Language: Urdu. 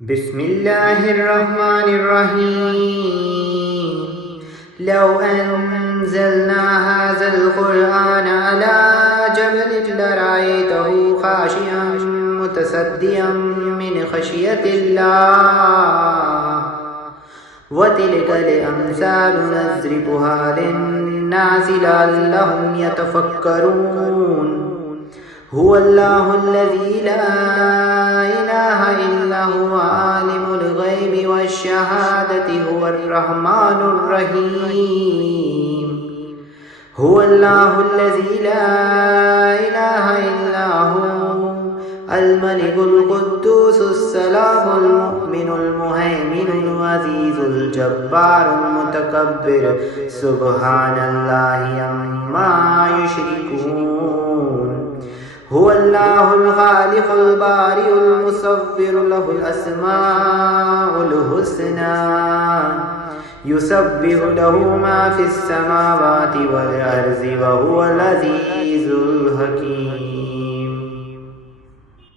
بسم الله الرحمن الرحيم. لو أنزلنا هذا القرآن على جبل لرأيته خاشعا متصدعا من خشية الله وتلك الأمثال نضربها للناس لعلهم يتفكرون. هو الله الذي لا إله إلا هو عالم الغيب والشهادة هو الرحمن الرحيم. هو الله الذي لا إله إلا هو الملك القدوس السلام المؤمن المهيمن العزيز الجبار المتكبر سبحان الله عما يشركون. هو الله الخالق البارئ المصور له الأسماء الحسنى يسبح له ما في السماوات والأرض وهو العزيز الحكيم.